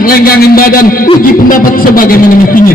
Lenggangin badan, uji pendapat sebagaimana mestinya.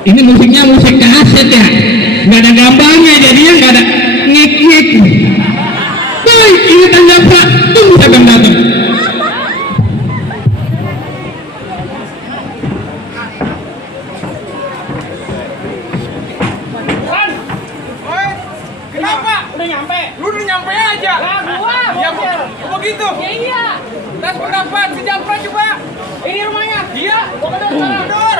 Ini musiknya musik kaset ya, nggak ada gambarnya, jadinya nggak ada ngek-ngek. Baik, ini tanda Pak, tunggu saya akan datang. Kenapa? Udah nyampe. Lu udah nyampe aja. Lah gua. Ya begitu. Ya iya. Tas pendapat sejahtera coba. Ini rumahnya. Iya. Gua ke sekarang. Mundur.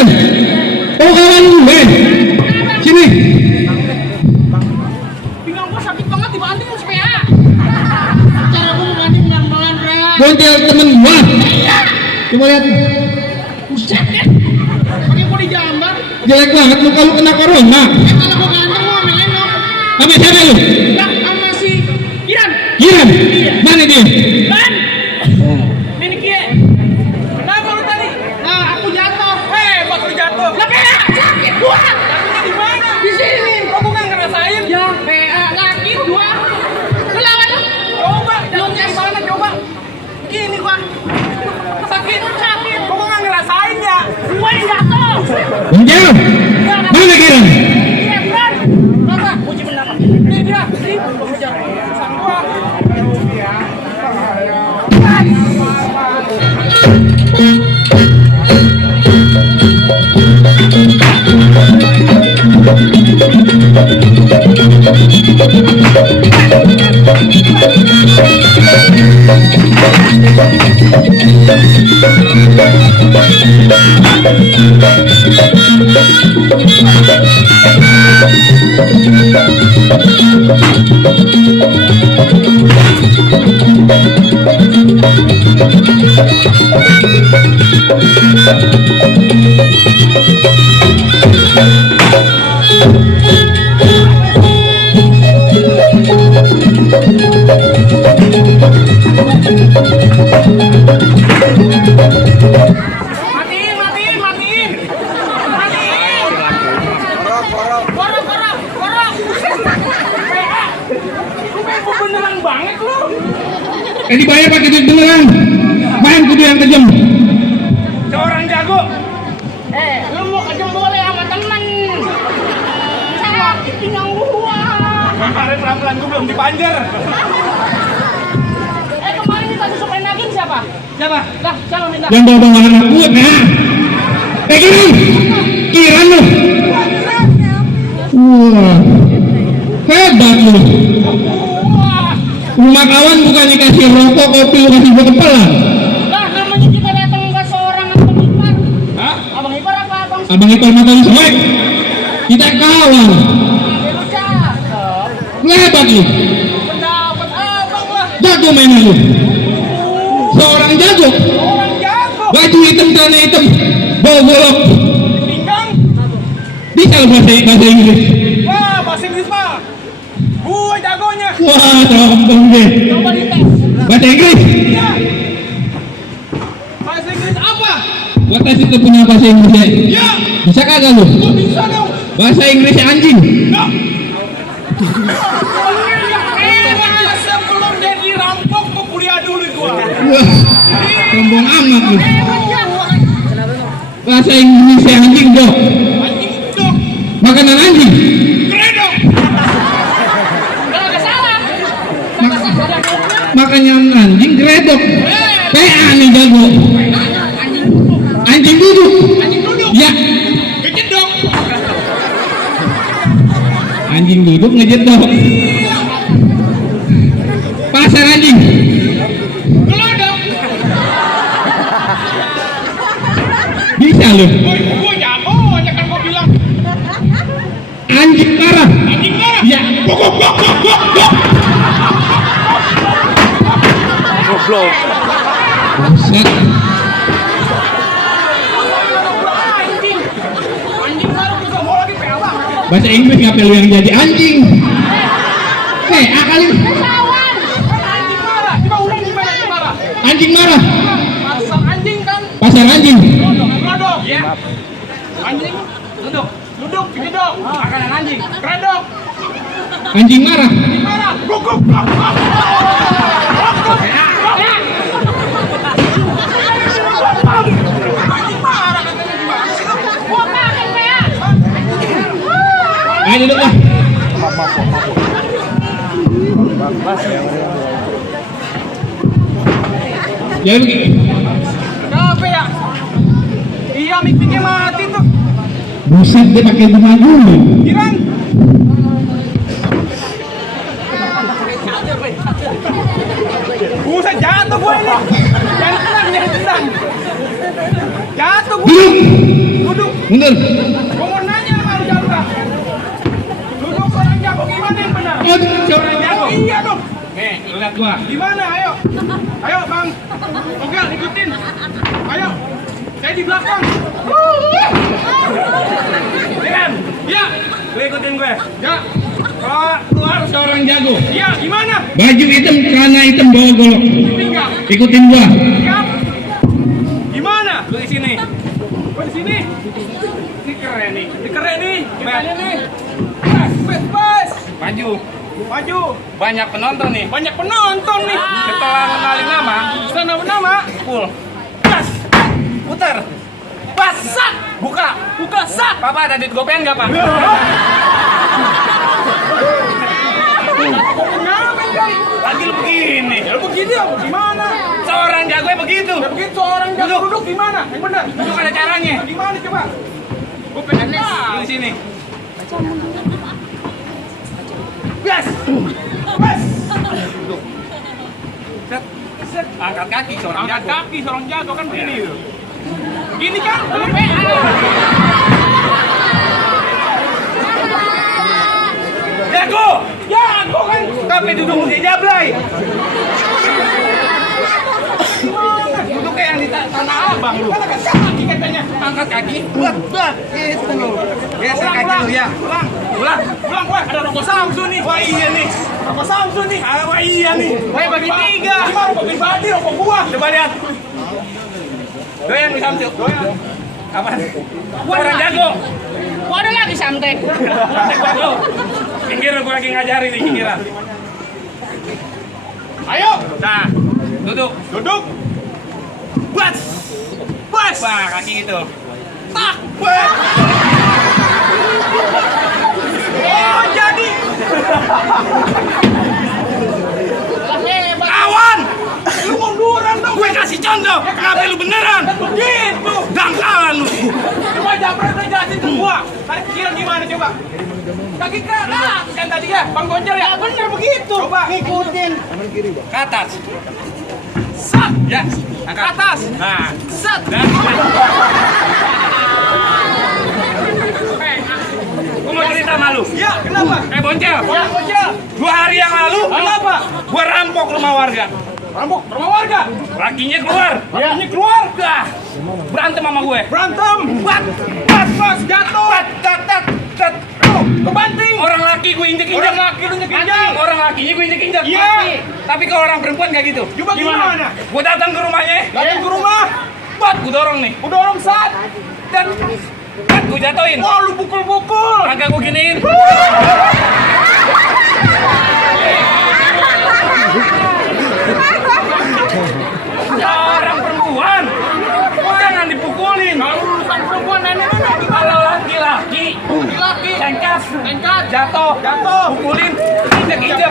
Siapa? Oh kawan gue. Sini. Pinggang gua sakit banget dibanting sama sepea. Cara gua banting pelan-pelan, Ra. Gontel temen gua. Coba lihat. Buset ya. Pakai gua dijambar. Jelek banget muka lu kena corona. Kalau gua ganteng gua menok. Sama siapa lu? Lah, sama si Kiran. Kiran. Mana dia? Ban. Ini Kie. Kenapa lu tadi? Nah, aku jatuh. Hebat lu jatuh. Lah, PA sakit gua. Jatuhnya di mana? Di sini. Kok gua nggak ngerasain? Ya, PA sakit gua. Melawan lu. Coba, jatuhnya di mana coba? Gini gua. Sakit. Kok gua nggak ngerasain ya? Gua yang jatuh. Menjauh. Mana Kiran? Iya, Kiran. Apa? Uji menang. Ini dia. Ini gua kejar. Sang gua. Matiin. Korok. Lu bego beneran banget lu. Dibayar pakai duit beneran. Main kudu yang kejam. Seorang jago. Lu mau kejam boleh sama temen. Sakit pinggang gua. Kemarin pelan-pelan gua belum dipanjer. Kemarin kita disukain lagi siapa? Lah, siapa minta? Yang bawa anak gue, nah. Kiran lu. Wah, hebat lu. Rumah kawan bukan dikasih rokok, kopi, lu kasih buat kepala. Lah, namanya kita datang ke seorang abang ipar. Hah? Abang ipar apa abang? Abang ipar makan semua. Kita kawan. Lu cakep. Hebat lu. Pendapat abang lah. Jago mainan lu. Seorang jago. Baju hitam, celana hitam, bawa golok. Pinggang. Bisa lu bahasa Inggris. Wah, bahasa Inggris mah. Gua jagonya. Wah, sombong deh. Coba dites. Bahasa Inggris. Iya. Bahasa Inggris apa? Gua tes itu punya bahasa Inggris. Ya. Bisa kagak lu? Gua bisa dong. Bahasa Inggris anjing. Nah. Sebelum dia dirampok, gua kuliah dulu gua. Wah, sombong amat lu. Bahasa Inggris anjing dong. Anjing dong. Makanan anjing. Keren dong. Enggak salah. Makanan anjing gredok. PA nih jago. Anjing duduk. Anjing duduk. Ya. Kecil dong. Anjing duduk ngejedok. Pasar anjing. Gelodok. Bisa lu. Gua jago, aja kan gua bilang. Anjing marah. Anjing marah. Ya. Goblok. Buset. Anjing marah juga gua lagi pewa. Bahasa Inggris ngapain lu yang jadi anjing? PA kali. Anjing marah. Coba ulang gimana anjing marah? Anjing marah. Pasang anjing kan. Pasar anjing. Gelodok. Ya. Anjing duduk. Jedok. Makanan anjing. Kredok. Anjing marah. Anjing marah. Gugup. Anjing marah katanya gimana sih lu? Gua pakai PA. Ayo duduk lah. Ya begini. Kenapa ya? Iya, mic-nya mati tuh. Buset dia pakai bunga dulu. Kiran. Buset jatuh gue ini. Jangan tendang. Jatuh. jatuh. Duduk. Duduk. Mundur. Gua mau nanya sama lu jatuh. Duduk seorang jago gimana yang benar? Oh, seorang jago. Iya dong. Nih, lu lihat gua. Gimana? Ayo. Ayo Bang. Oke, ikutin. Ayo. Saya di belakang. Lihat. Ya. Lu ikutin gue. Ya. Oh, lu harus seorang jago. Ya, gimana? Baju hitam, celana hitam, bawa golok. Tinggal. Ikutin gua. Siap. Gimana? Lu di sini. Gua di sini. Ini keren nih. Ini keren nih. Ceritanya nih. Pas. Maju. Maju. Banyak penonton nih. Banyak penonton nih. Setelah kenalin nama, Nama. full. Pas. Putar. Pas. Sak. Buka. Buka sak. Papa ada duit gopean nggak, Pak? Kenapa kali? Lagi lu begini. Ya lu begini ya, gimana? Seorang jago begitu. Ya begitu orang jago duduk gimana? Yang benar. Itu ada caranya. Gimana coba? Gua pengen Lu tahu. di sini. Yes. Yes. Set. Set. Angkat kaki seorang Angkat jago. kaki seorang jago kan begini. Gini kan? Jago. Ya, gua kan. Tapi duduk di jablay. Duduk kayak yang di tanah abang lu. Kan angkat kaki katanya. Angkat kaki. Buat. Gitu loh. Geser kaki lu ya. Pulang. Ulang. Pulang, wah ada rokok Samsu nih. Wah iya nih. Rokok Samsu nih. Ah, wah iya nih. Wah bagi tiga. Ini rokok pribadi, rokok gua. Coba lihat. Doyan di Samsu. Doyan. Apa? Orang jago. Gua ada lagi samtek. Jago. Pinggir gua lagi ngajarin nih pinggiran. Ayo. Nah, duduk. Duduk. Bas. Bas. Wah, kaki itu. Tak. Bas. Oh, jadi. Kawan, Lu munduran dong. gue kasih contoh. Kenapa lu beneran? Begitu. Dangkalan lu. Coba Japret jelasin ke gua. Tadi pikiran gimana coba? Kaki ke kan tadi ya, Bang Gonjal ya? Bener begitu. Coba ngikutin. Ke atas. Sat. Ya, Ke angkat. atas. Nah, Sat. dan gue mau cerita sama lu. Ya, kenapa? Boncel. Ya, Gonjal. 2 hari yang lalu, Kenapa? gue rampok rumah warga. Rampok rumah warga. Lakinya keluar. Ini keluar. Dah, berantem sama gue. Berantem. Bat, Pas jatuh. bat, tat, tat, tat. Kebanting. Orang laki gue injek-injek. Orang laki lu injek-injek. Orang lakinya gue injek-injek. Iya. Tapi kalau orang perempuan gak gitu. Coba gimana? Gue datang ke rumahnya. Datang ke rumah. Bat, gue dorong nih. Udah orang Sat. Dan bat, gue jatoin. Wah, lu pukul-pukul. Agak gue giniin. Orang perempuan jangan dipukulin. Kalau urusan perempuan nenek-nenek Kalau laki-laki cengkat, jatuh, pukulin, injek-injek.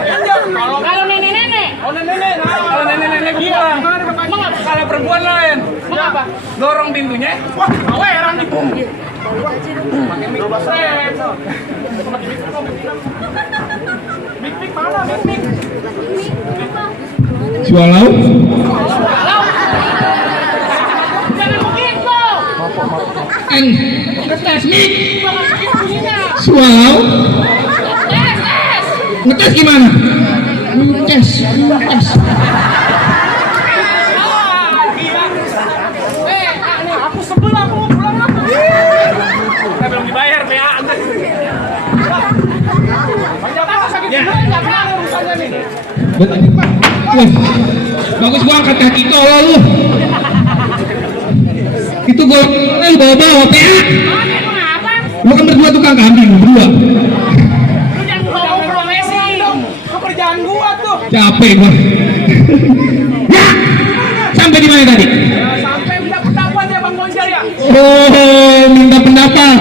Kalau nenek-nenek, Oh nenek-nenek. Kalau nenek-nenek pulang. Kalau perempuan lain, mengapa? dorong pintunya. Wah, aweran nih. Pakai mic. Mik mana? Mik. Swallow. Jangan begitu. Ngetes nih. Jangan begitu bunyinya. Swallow. Tes. Ngetes gimana? Ngetes. Aku sebel, aku mau pulang aku. Kita belum dibayar PA. Banyak apa sakit Ya. sebelah, nggak pernah urusannya nih. Wah, bagus gua angkat kaki tolol lu. Itu gua bawa-bawa PA. Kenapa? Lu kan berdua tukang kambing, berdua. Lu jangan ngomong profesi. Itu kerjaan gua tuh. Capek gua. Ya, sampai di mana tadi? Ya, sampai minta pendapat ya Bang Gonjal ya. Oh, minta pendapat.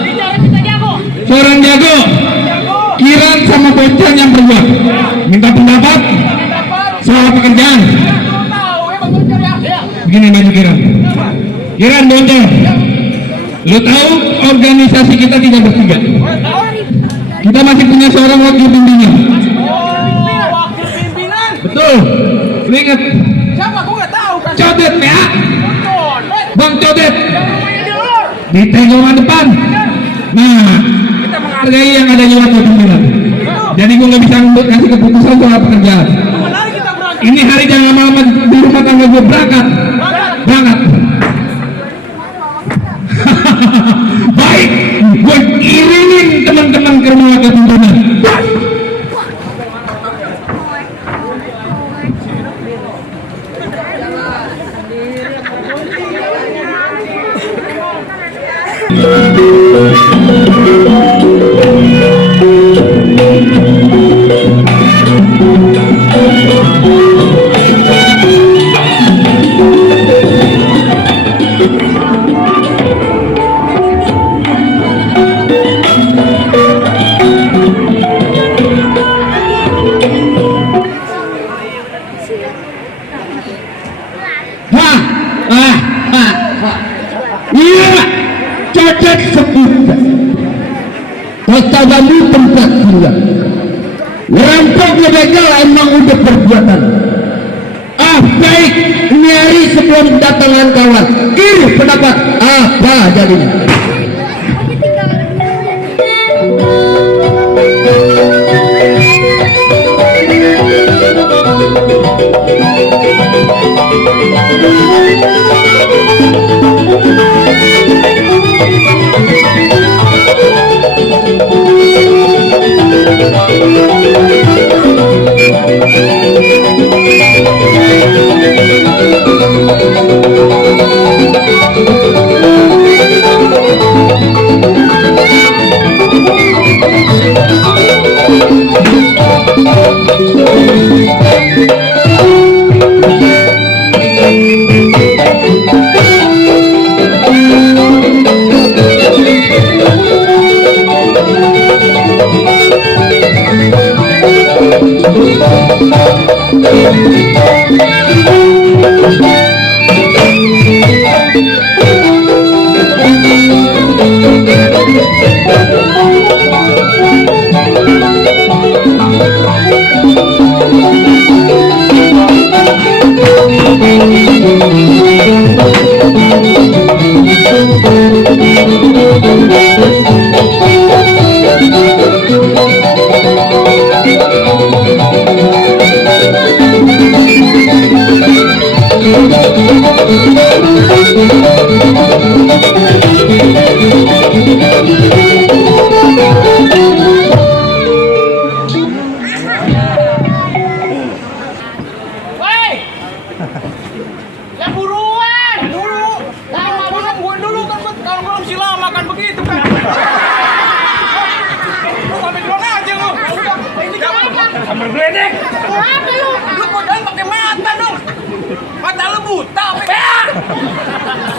Bicara kita jago. Seorang jago. Jago. Kiran sama Boncel yang berdua. Minta pendapat Pendapat. soal pekerjaan. Lu tahu ya Bang Gonjal ya. Ya. Begini maju Kiran. Kiran Boncel. Lu tahu organisasi kita tidak bertiga. Tahu? Kita masih punya seorang wakil pimpinan. Oh, wakil pimpinan. Betul. Lu ingat Siapa? Gua nggak tahu kan. Codet PA. Codet. Bang Codet. Yang di tenggongan depan. Nah, kita menghargai yang ada di waktu pimpinan. Jadi gue nggak bisa kasih keputusan soal pekerjaan. Mari kita berangkat. Ini hari jangan lama di rumah tangga gue berangkat. Baik, gue kirimin teman-teman ke rumah wakil pimpinan. Iya, cacat seputar. Kota Bambu tempat tinggal. Ngerampok begal emang udah perbuatan. Baik, ini hari sebelum datangan kawan. Kiri pendapat apa jadinya? Ya buruan. Dulu. Gua dulu kan kalau belum silang makan begitu kan. Lu sampai duluan aja lu. Ini jangan sambil geledek. Apa lu? Lu kok jangan pakai mata dong. Mata lu buta apa ya?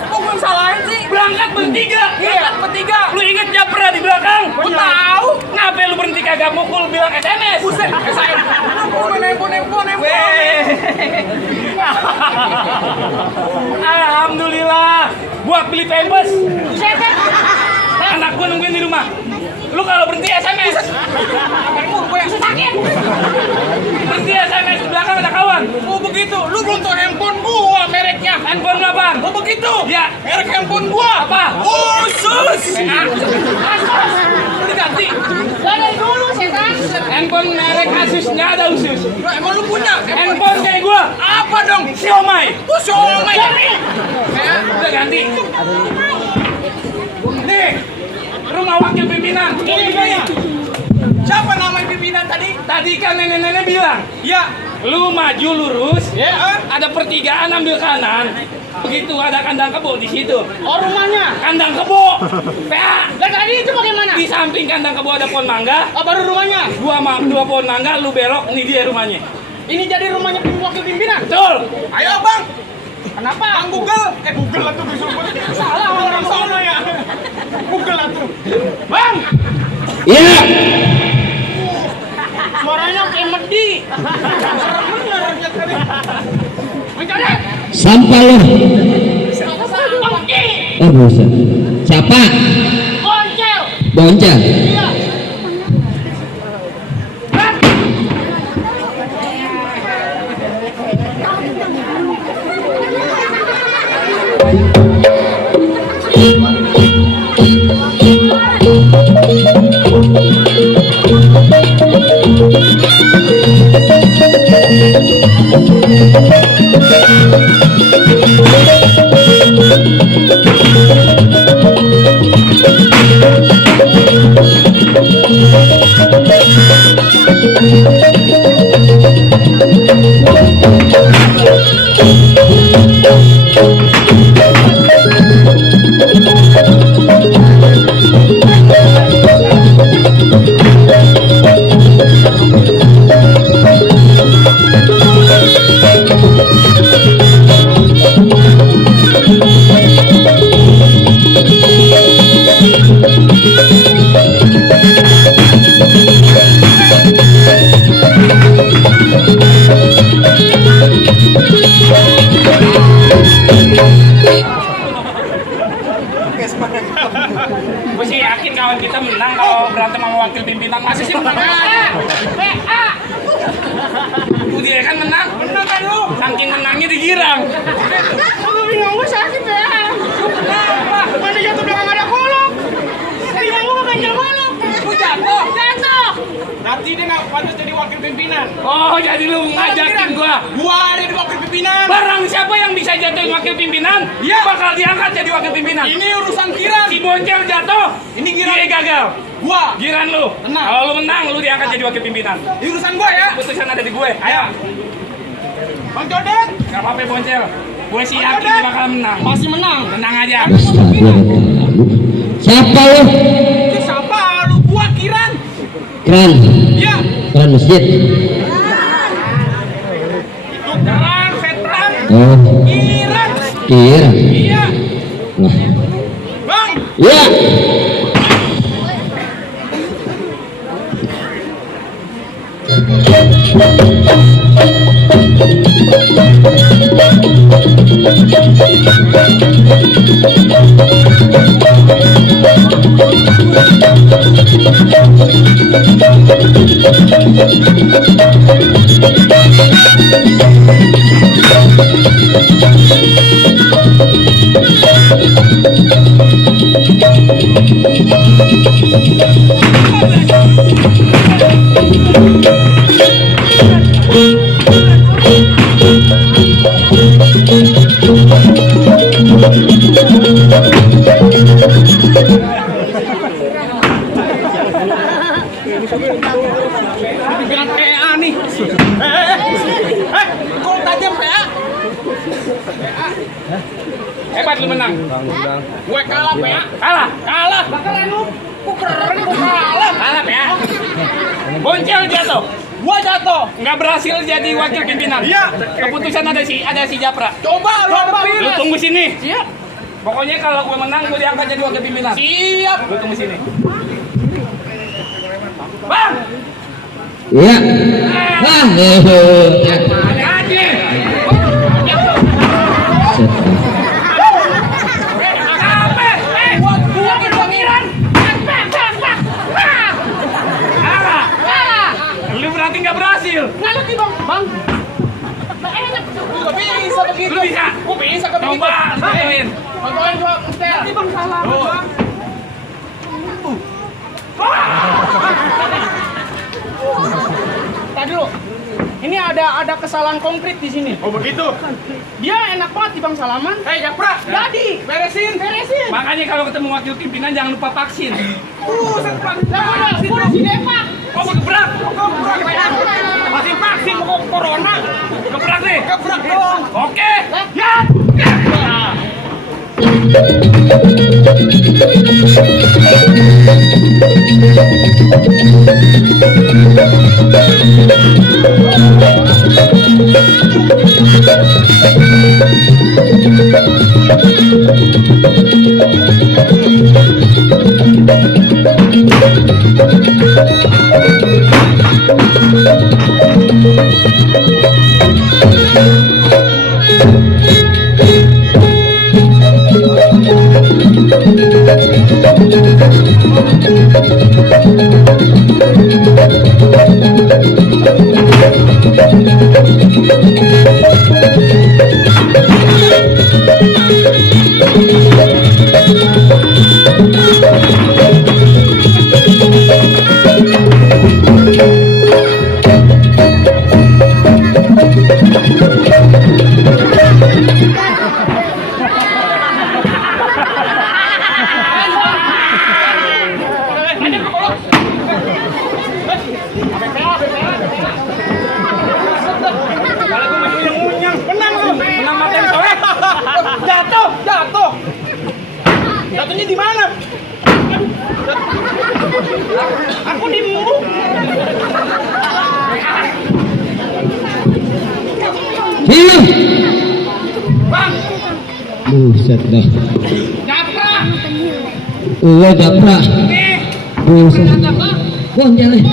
Kok gue salahin sih? Berangkat bertiga. Iya, bertiga. Lu inget Japra di belakang? Gua tahu. Ngapain lu berhenti kagak mukul bilang SMS? Buset, saya. Lu nempel. Alhamdulillah. Buat beli pampers. Anak gua nungguin di rumah. Lu kalau berhenti SMS. Gue yang sakit. Berhenti SMS di belakang ada kawan. Oh begitu. Lu belum tahu handphone gua mereknya. Handphone lu apa? Oh begitu. Ya. Merek handphone gua. Apa? Usus. Diganti. Dari dulu setan. Handphone merek Asusnya ada Usus. Lah, emang lu punya? Handphone kayak gua. Apa dong? Xiaomi. Oh Xiaomi. Udah ganti. Nih, rumah wakil pimpinan. Ini siapa nama pimpinan tadi? Tadi kan nenek-nenek bilang, Ya. lu maju lurus, Ya. ada pertigaan ambil kanan. Begitu ada kandang kebo di situ. Oh rumahnya. Kandang kebo. PA. Dan tadi itu bagaimana? Di samping kandang kebo ada pohon mangga. Oh baru rumahnya. Dua pohon mangga, lu belok, ini dia rumahnya. Ini jadi rumahnya wakil pimpinan. Betul. Ayo bang. Kenapa? Bang Google. Google lah tuh disuruh. Salah orang sono ya. Google lah tuh. Bang. Iya. Suaranya kayak medi. Mencari. Sampah lu. Oh buset. Siapa? Boncel. Boncel. Iya. Gue sih yakin kawan kita menang kalau berantem sama wakil pimpinan. Masih sih menang aja. PA. Dia kan menang. Menang kan lu. Saking menangnya digirang. Lu bingung gue sakit ya. Kenapa? Mana jatuh belakang ada kolong. Bingung gue ganjal kolong. Lu jatuh. Jatuh. Nanti dia nggak pantas jadi wakil pimpinan. Oh, jadi lu ngajakin gua. Gua ada di wakil pimpinan. Barang siapa yang bisa jatuhin wakil pimpinan, Iya. bakal diangkat jadi wakil pimpinan. Ini urusan Kiran. Si Boncel jatuh, Ini Kiran. dia gagal. Gua. Giran lu. Tenang. Kalau lu menang, lu diangkat jadi wakil pimpinan. Ini urusan gua ya. Keputusan ada di gue. Ayo. Bang Jodet. Gak apa-apa Boncel. Gue sih yakin Jodet. dia bakal menang. Masih menang. Menang aja. Siapa lu? Itu siapa? Lu gua Kiran. Keren. Iya. Keren masjid. Itu Kiran, veteran. Oh, Kiran. kira. Iya. Wah. Bang. Ya. Bilang PA nih. Kok tajam PA? Hebat lu menang. Gue kalah PA. Kalah. Kalah. Bakalan lu. Kok keren gue kalah. Kalah ya. Boncel jatuh. Gua jatuh. Nggak berhasil jadi wakil pimpinan. Iya. Keputusan ada si Japra. Coba lu ambil. Lu tunggu sini. Siap. Pokoknya kalau gue menang, gue diangkat jadi wakil pimpinan. Siap. Lu tunggu sini. Bang. Ya. Ah, ya. Haji. Apa? Gua kebangiran. Kalah. Lu berarti nggak berhasil. Ngalut nih bang. Bang. Enak. Gua bisa begitu. Lu bisa. Gua bisa ke begitu. Coba, cobain. Contohin gua. Nanti bang salah. Tadi dulu. Ini ada kesalahan konkret di sini. Oh begitu. Dia enak banget di Bang Salaman. Japra. Jadi, beresin. Makanya kalau ketemu wakil pimpinan jangan lupa vaksin. Lah, gua di Depak. Oh gebrak. Masih vaksin kok corona. Gebrak nih. Gebrak dong. Oke. Ya. Jatuhnya di mana? Aku di mulut. Iya. Bang, Buset dah. Japra. Japra. Nih. Buset. Ada apa? Bonjel nih.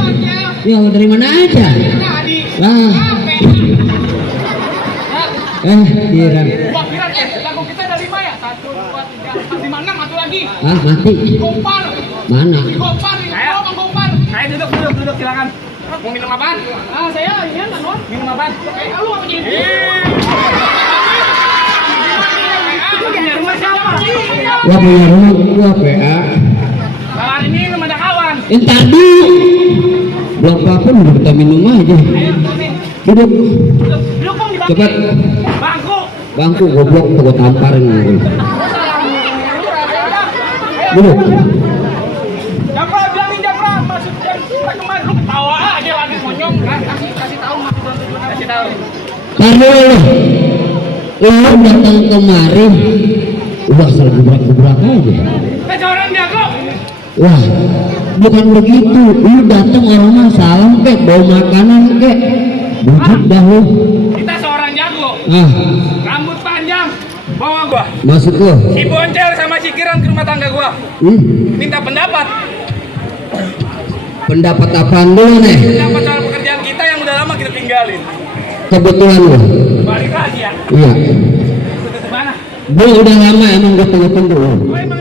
Ya dari mana aja? Tadi. Ah. Kira. Wah, kira lagu kita dari mana ya? 1, 2, 3, 4, 5, 6, satu lagi. Ah, mati. Gopar. Mana? Gopar. Ayo. Bang Gopar. Ayo duduk silakan. Mau minum apaan? Ah, saya ini kan, Bang. Minum apaan? Lu apa jadi? Rumah siapa? Gua punya rumah gua PA. Kawan ini minum ada kawan. Entar dulu. Belum apa-apa udah kita minum aja. Duduk. Lu Bang di Cepat. Bangku. Bangku goblok gua tamparin lu. Duduk. Japra, bilangin Japra, masuk jam kemarin lu ketawa aja lagi monyong kan. Kasih tahu maksud dan tujuan. Kasih tahu. Taruh lu datang kemari udah asal gebrak-gebrak aja. Orang jago. Wah, bukan begitu. Lu datang orang mah salam kek, bawa makanan kek. Bujuk dah lu. Kita seorang jago. Rambut panjang. Bawa gua. Masuk lu. Si Boncel sama si Kiran ke rumah tangga gua. Minta pendapat. Pendapat apaan dulu nih? Pendapat soal pekerjaan kita yang udah lama kita tinggalin. Kebetulan lu. Balik lagi ya. Iya. Mana? Gua udah lama emang gua tunggu-tunggu. Gua emang